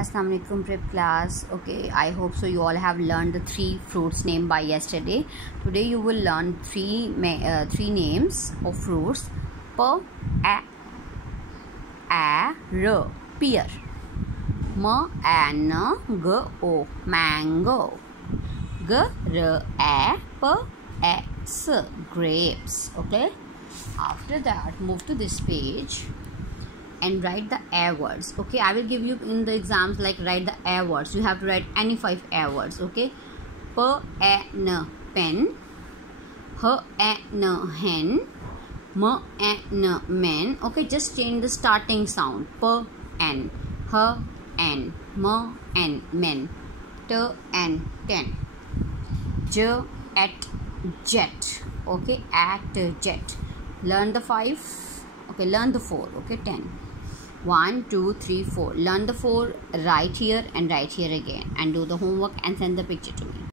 Assalamu alaikum prep class. Okay, I hope so you all have learned the 3 fruits name by yesterday. Today you will learn three names of fruits. Pear, pear. Mango, mango. Grapes, grapes. Okay, after that move to this page and write the air words. Okay, I will give you in the exams like write the air words. You have to write any 5 air words. Okay, pen, pen. Hen, men. Okay, just change the starting sound. N, n, men. Ten, jet. Okay, at jet. Learn the 5. Okay, learn the 4. Okay, 10. 1, 2, 3, 4. Learn the 4, write here and write here again, and do the homework and send the picture to me.